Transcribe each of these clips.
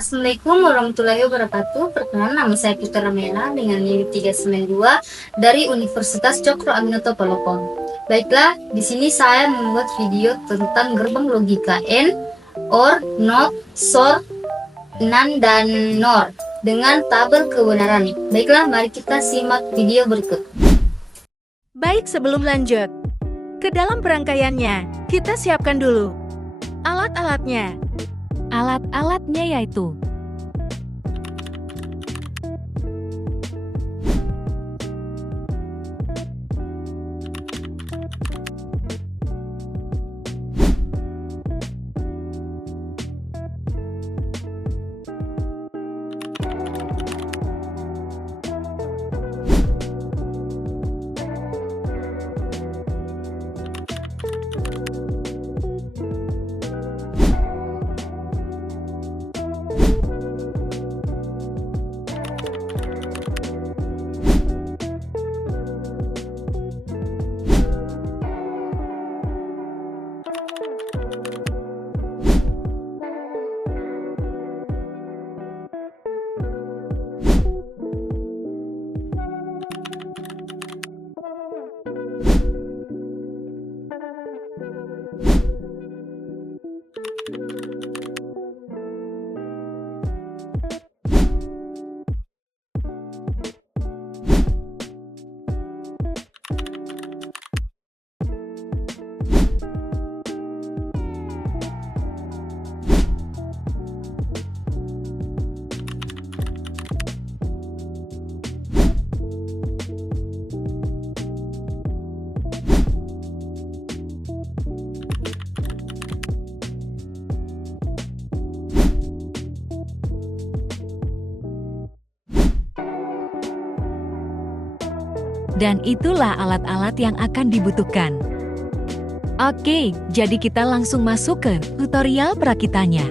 Assalamualaikum warahmatullahi wabarakatuh. Perkenalkan, nama saya Putra Ramela dengan NIM 392 dari Universitas Cokro Aminoto Pelopon. Baiklah, di sini saya membuat video tentang gerbang logika AND, OR, NOT, SOR, NAND, dan NOR dengan tabel kebenaran. Baiklah, mari kita simak video berikut. Baik, sebelum lanjut ke dalam perangkaiannya, kita siapkan dulu alat-alatnya. Alat-alatnya yaitu dan itulah alat-alat yang akan dibutuhkan. Oke, jadi kita langsung masuk ke tutorial perakitannya.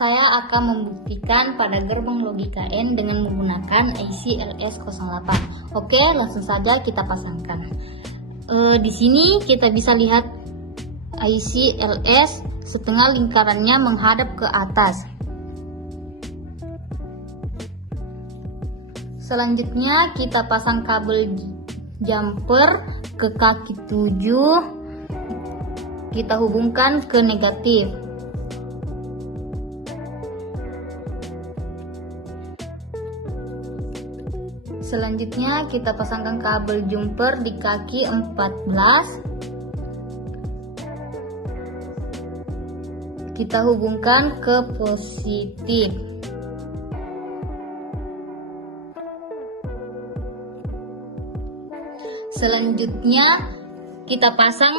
Saya akan membuktikan pada gerbang logika AND dengan menggunakan IC LS08. Oke, langsung saja kita pasangkan. Di sini kita bisa lihat IC LS setengah lingkarannya menghadap ke atas. Selanjutnya kita pasang kabel jumper ke kaki 7. Kita hubungkan ke negatif. Selanjutnya kita pasangkan kabel jumper di kaki 14. Kita hubungkan ke positif. Selanjutnya kita pasang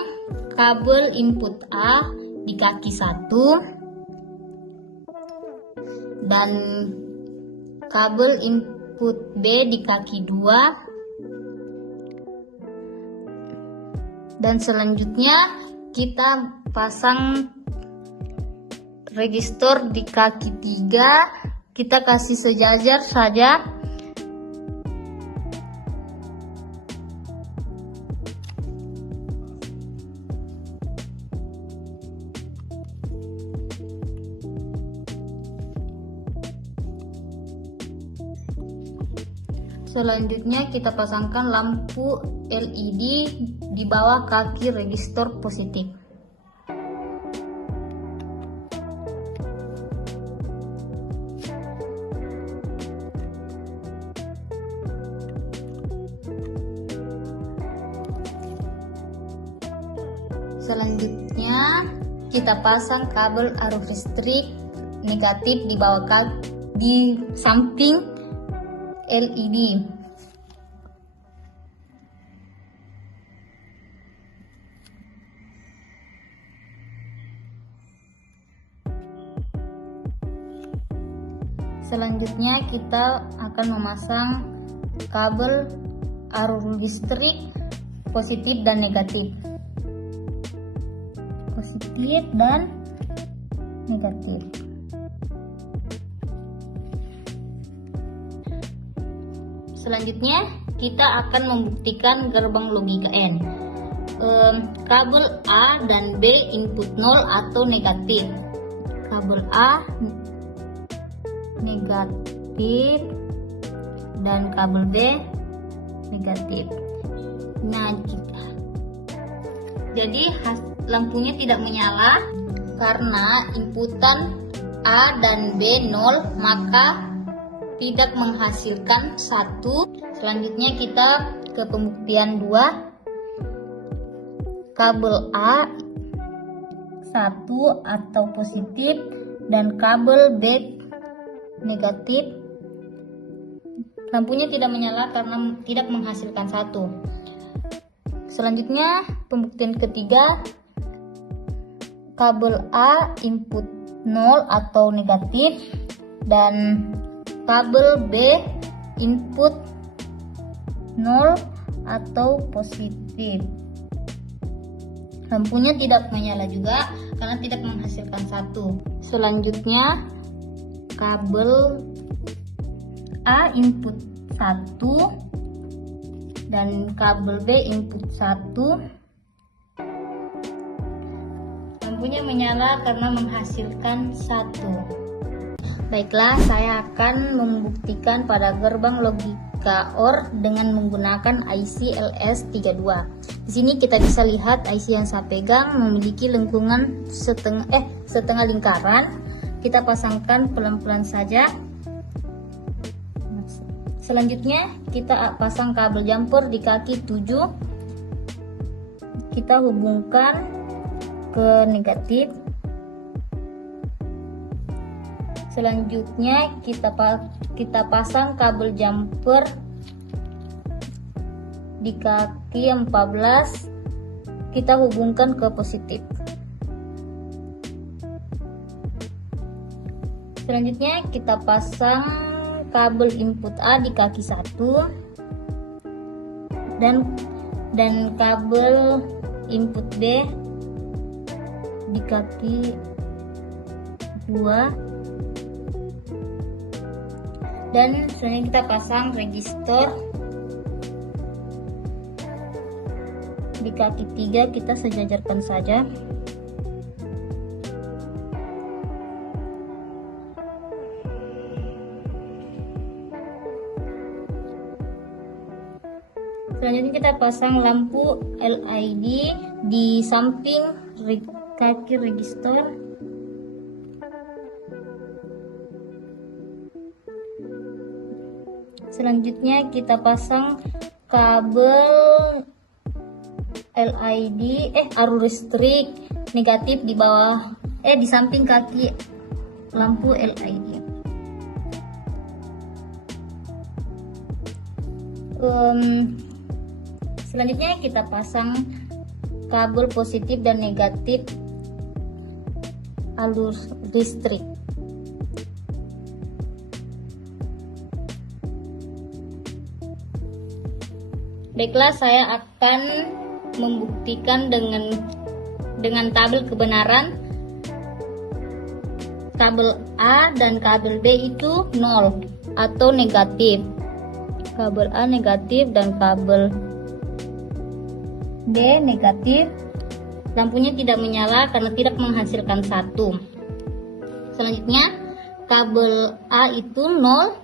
kabel input A di kaki 1 dan kabel input B di kaki 2, dan selanjutnya kita pasang resistor di kaki 3. Kita kasih sejajar saja. Selanjutnya kita pasangkan lampu LED di bawah kaki resistor positif. Selanjutnya kita pasang kabel arus listrik negatif di bawah di samping LED. Selanjutnya kita akan memasang kabel arus listrik positif dan negatif. Positif dan negatif. Selanjutnya kita akan membuktikan gerbang logika AND. Kabel A dan B input 0 atau negatif. Kabel A negatif dan kabel B negatif. Nah, jadi lampunya tidak menyala karena inputan A dan B 0, maka tidak menghasilkan 1. Selanjutnya kita ke pembuktian 2. Kabel A 1 atau positif dan kabel B negatif. Lampunya tidak menyala karena tidak menghasilkan 1. Selanjutnya pembuktian ketiga, kabel A input 0 atau negatif dan kabel B input 0 atau positif. Lampunya tidak menyala juga karena tidak menghasilkan 1. Selanjutnya kabel A input 1 dan kabel B input 1. Lampunya menyala karena menghasilkan 1. Baiklah, saya akan membuktikan pada gerbang logika OR dengan menggunakan IC LS32. Di sini kita bisa lihat IC yang saya pegang memiliki lengkungan setengah lingkaran. Kita pasangkan pelan-pelan saja. Selanjutnya kita pasang kabel jumper di kaki 7. Kita hubungkan ke negatif. Selanjutnya kita pasang kabel jumper di kaki 14. Kita hubungkan ke positif. Selanjutnya kita pasang kabel input A di kaki 1 dan kabel input B di kaki 2, dan selanjutnya kita pasang resistor di kaki 3. Kita sejajarkan saja. Selanjutnya kita pasang lampu LED di samping kaki resistor. Selanjutnya kita pasang kabel LED arus listrik negatif di bawah di samping kaki lampu LED. Selanjutnya kita pasang kabel positif dan negatif arus listrik. Baiklah, saya akan membuktikan dengan tabel kebenaran. Kabel A dan kabel B itu 0 atau negatif. Kabel A negatif dan kabel B negatif. Lampunya tidak menyala karena tidak menghasilkan 1. Selanjutnya kabel A itu 0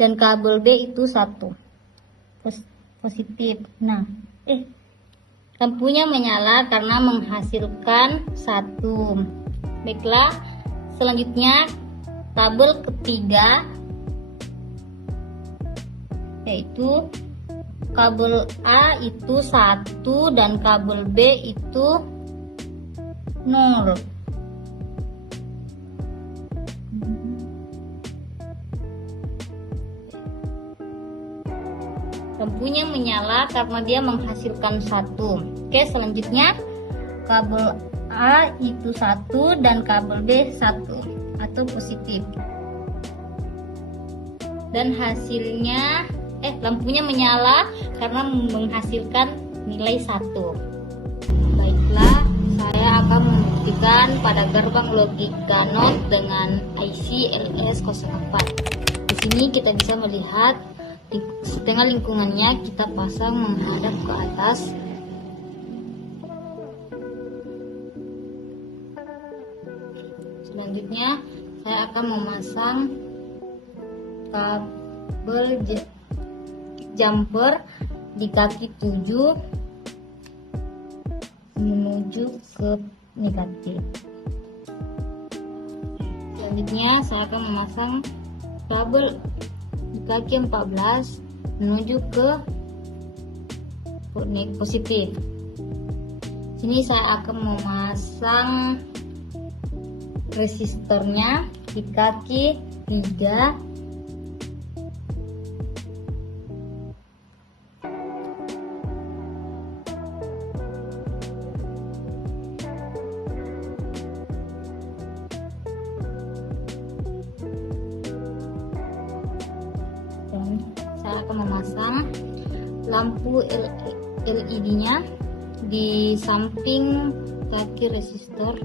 dan kabel B itu 1 positif. Nah, lampunya menyala karena menghasilkan 1. Baiklah, selanjutnya tabel ketiga, yaitu kabel A itu 1 dan kabel B itu 0. Lampunya menyala karena dia menghasilkan 1. Oke, selanjutnya kabel A itu 1 dan kabel B 1 atau positif. Dan hasilnya lampunya menyala karena menghasilkan nilai 1. Baiklah, saya akan membuktikan pada gerbang logika NOT dengan IC LS04. Di sini kita bisa melihat di setengah lingkungannya kita pasang menghadap ke atas. Selanjutnya saya akan memasang kabel jumper di kaki 7 menuju ke negatif. Selanjutnya saya akan memasang kabel di kaki 14 menuju ke positif. Sini saya akan memasang resistornya di kaki 3 dan saya akan memasang lampu LED-nya di samping kaki resistor.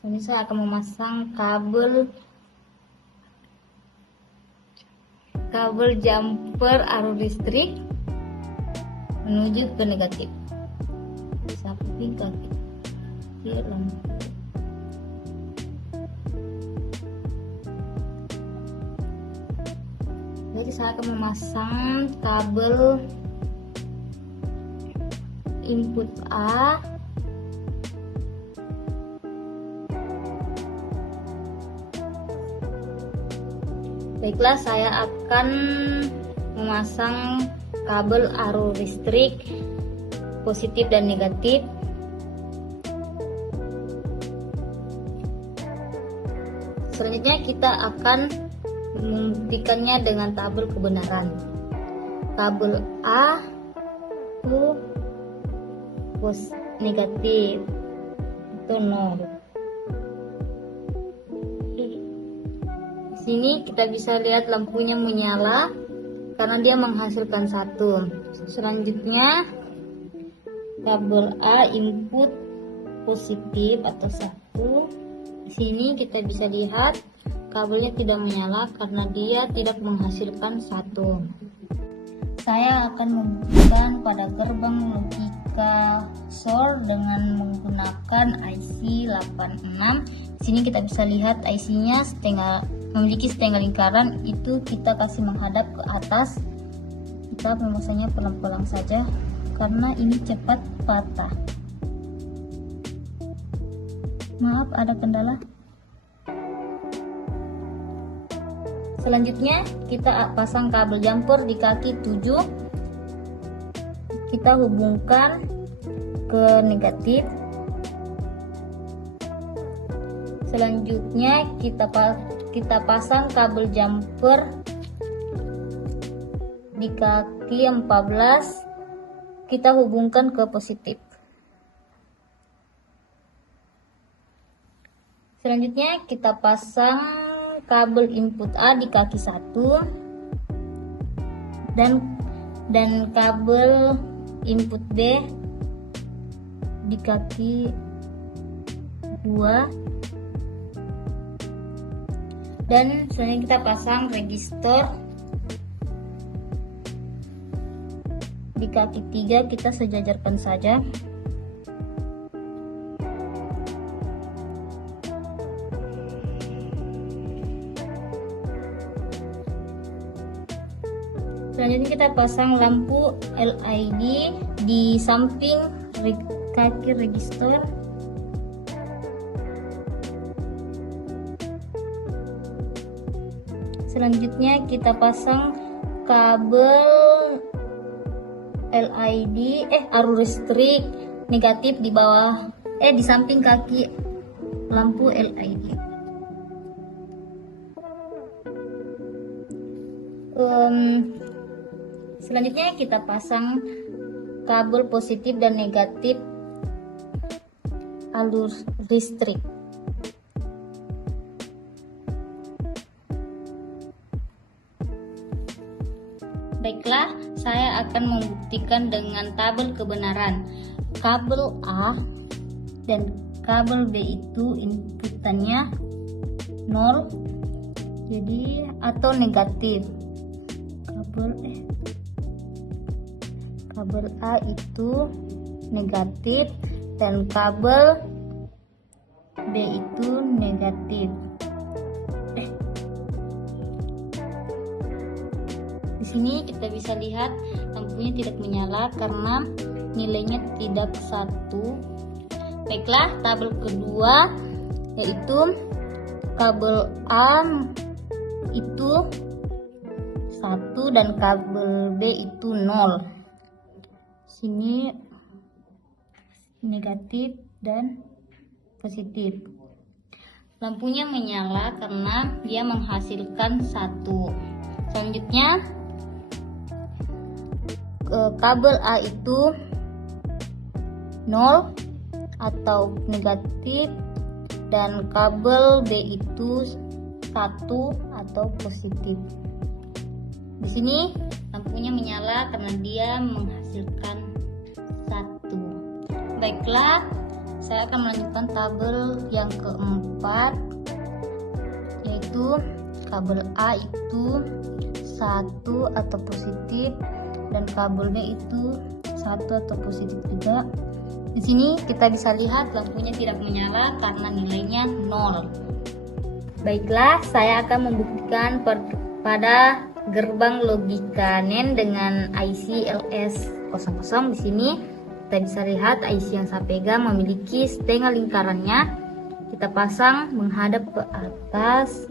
Ini saya akan memasang kabel jumper arus listrik menuju ke negatif di samping kaki lampu. Jadi saya akan memasang kabel input A Baiklah, saya akan memasang kabel arus listrik positif dan negatif. Selanjutnya kita akan membuktikannya dengan tabel kebenaran. Kabel A itu negatif itu 0. Di sini kita bisa lihat lampunya menyala karena dia menghasilkan 1. Selanjutnya kabel A input positif atau 1. Di sini kita bisa lihat kabelnya tidak menyala karena dia tidak menghasilkan 1. Saya akan membuktikan pada gerbang logika SOR dengan menggunakan IC 86. Di sini kita bisa lihat IC-nya memiliki setengah lingkaran, itu kita kasih menghadap ke atas. Kita memasangnya pelan-pelan saja karena ini cepat patah. Maaf, ada kendala. Selanjutnya kita pasang kabel jumper di kaki 7. Kita hubungkan ke negatif. Selanjutnya kita pasang kabel jumper di kaki 14. Kita hubungkan ke positif. Selanjutnya kita pasang kabel input A di kaki 1 dan kabel input B di kaki 2, dan selanjutnya kita pasang resistor di kaki 3. Kita sejajarkan saja. Selanjutnya kita pasang lampu LED di samping kaki resistor. Selanjutnya kita pasang kabel LED arus listrik negatif di bawah di samping kaki lampu LED. Selanjutnya kita pasang kabel positif dan negatif arus listrik. Baiklah, saya akan membuktikan dengan tabel kebenaran. Kabel A dan kabel B itu inputannya 0, jadi atau negatif. Kabel A itu negatif dan kabel B itu negatif. Di sini kita bisa lihat lampunya tidak menyala karena nilainya tidak 1. Baiklah, tabel kedua yaitu kabel A itu 1 dan kabel B itu 0. Sini negatif dan positif. Lampunya menyala karena dia menghasilkan 1. Selanjutnya kabel A itu 0 atau negatif dan kabel B itu 1 atau positif. Di sini lampunya menyala karena dia menghasilkan 1. Baiklah, saya akan melanjutkan tabel yang keempat, yaitu kabel A itu 1 atau positif dan kabel B itu 1 atau positif juga. Di sini kita bisa lihat lampunya tidak menyala karena nilainya 0. Baiklah, saya akan membuktikan pada gerbang logika NAND dengan IC LS00. Di sini kita bisa lihat IC yang saya pegang memiliki setengah lingkarannya. Kita pasang menghadap ke atas.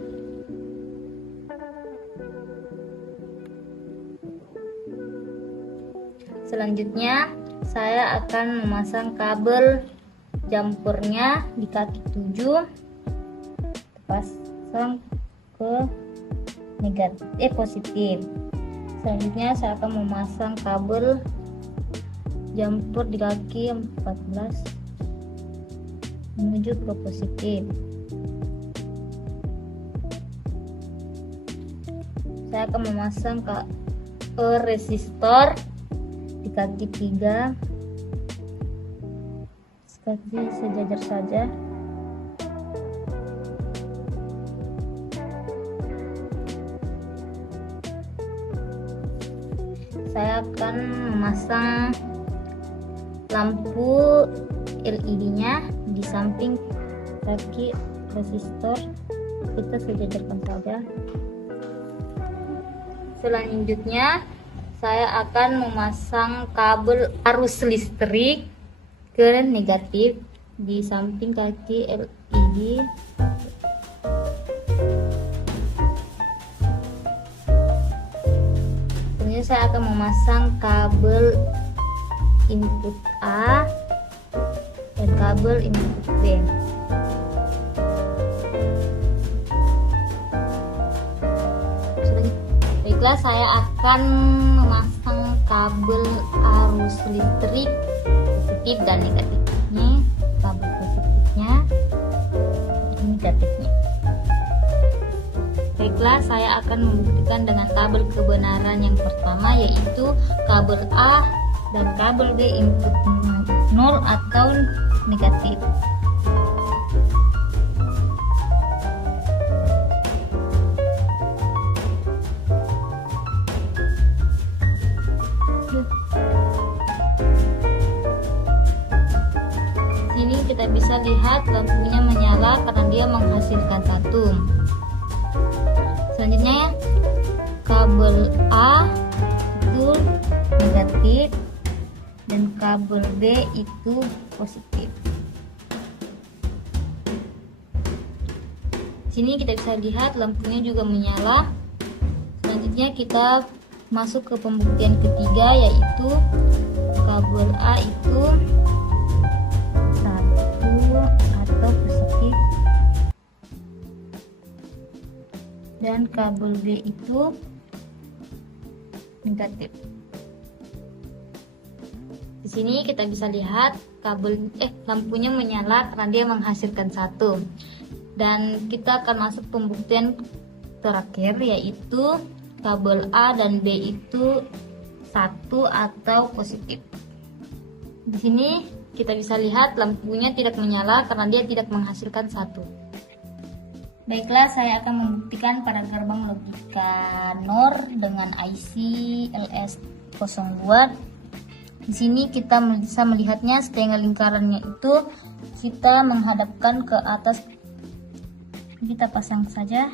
Selanjutnya saya akan memasang kabel jumpernya di kaki 7, pasang ke positif. Selanjutnya saya akan memasang kabel jumper di kaki 14 menuju ke positif. Saya akan memasang resistor di kaki 3, kaki sejajar saja. Saya akan memasang lampu LED-nya di samping kaki resistor. Kita sejajarkan saja. Selanjutnya saya akan memasang kabel arus listrik ke negatif di samping kaki LED. Kemudian saya akan memasang kabel input A dan kabel input B. Baiklah, saya akan memasang kabel arus listrik positif dan negatifnya, kabel positifnya dan negatifnya. Baiklah, saya akan membuktikan dengan tabel kebenaran yang pertama, yaitu kabel A dan kabel B input 0 atau negatif. Sini kita bisa lihat lampunya menyala karena dia menghasilkan 1. Selanjutnya kabel A itu negatif dan kabel B itu positif. Sini kita bisa lihat lampunya juga menyala. Selanjutnya kita masuk ke pembuktian ketiga, yaitu kabel A itu 1 atau positif dan kabel B itu negatif. Di sini kita bisa lihat lampunya menyala karena dia menghasilkan 1. Dan kita akan masuk pembuktian terakhir, yaitu kabel A dan B itu 1 atau positif. Di sini kita bisa lihat lampunya tidak menyala karena dia tidak menghasilkan 1. Baiklah, saya akan membuktikan pada gerbang logika NOR dengan IC LS02. Di sini kita bisa melihatnya setengah lingkarannya itu kita menghadapkan ke atas. Kita pasang saja.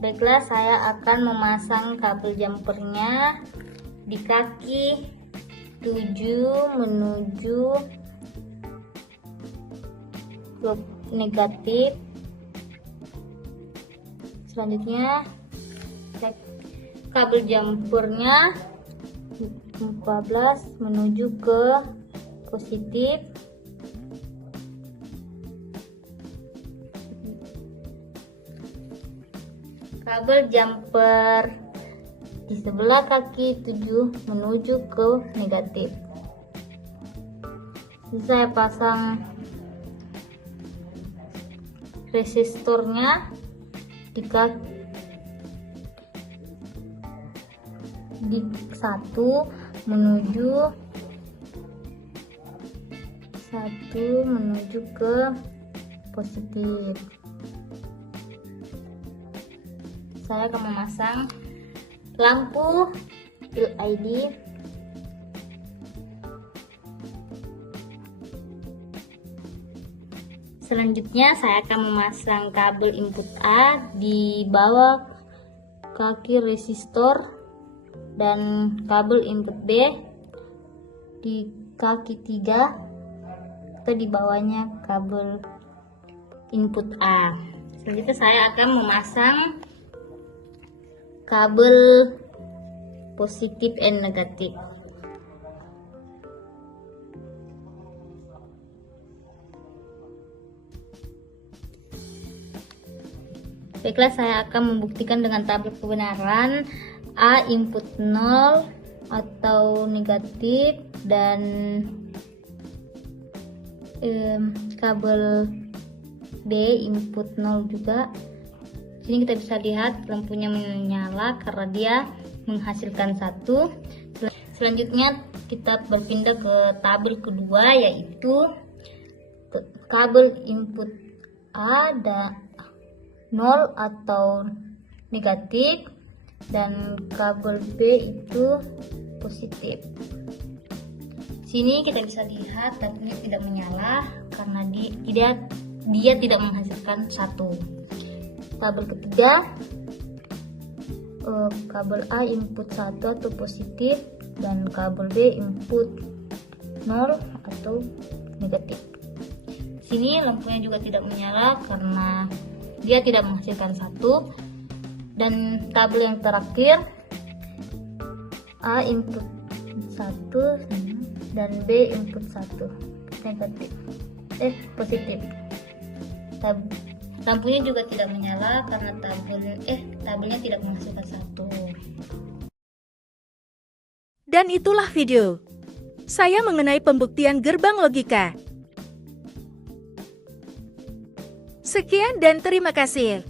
Baiklah, saya akan memasang kabel jumpernya di kaki 7 menuju ke negatif. Selanjutnya kabel jumpernya 14 menuju ke positif. Kabel jumper di sebelah kaki 7 menuju ke negatif. Saya pasang resistornya di kaki di 1 menuju ke positif. Saya akan memasang lampu LED. Selanjutnya saya akan memasang kabel input A di bawah kaki resistor dan kabel input B di kaki 3 atau di bawahnya kabel input A. Selanjutnya saya akan memasang kabel positif dan negatif. Baiklah, saya akan membuktikan dengan tabel kebenaran A input 0 atau negatif dan kabel B input 0 juga. Sini kita bisa lihat lampunya menyala karena dia menghasilkan 1. Selanjutnya kita berpindah ke tabel kedua, yaitu kabel input A dan 0 atau negatif dan kabel B itu positif. Sini kita bisa lihat lampunya tidak menyala karena dia tidak menghasilkan 1. Kabel ketiga, kabel A input 1 atau positif dan kabel B input 0 atau negatif. Sini lampunya juga tidak menyala karena dia tidak menghasilkan 1. Dan tabel yang terakhir, A input 1 dan B input 1 negatif, positif. Lampunya juga tidak menyala karena tabelnya tidak menghasilkan 1. Dan itulah video saya mengenai pembuktian gerbang logika. Sekian dan terima kasih.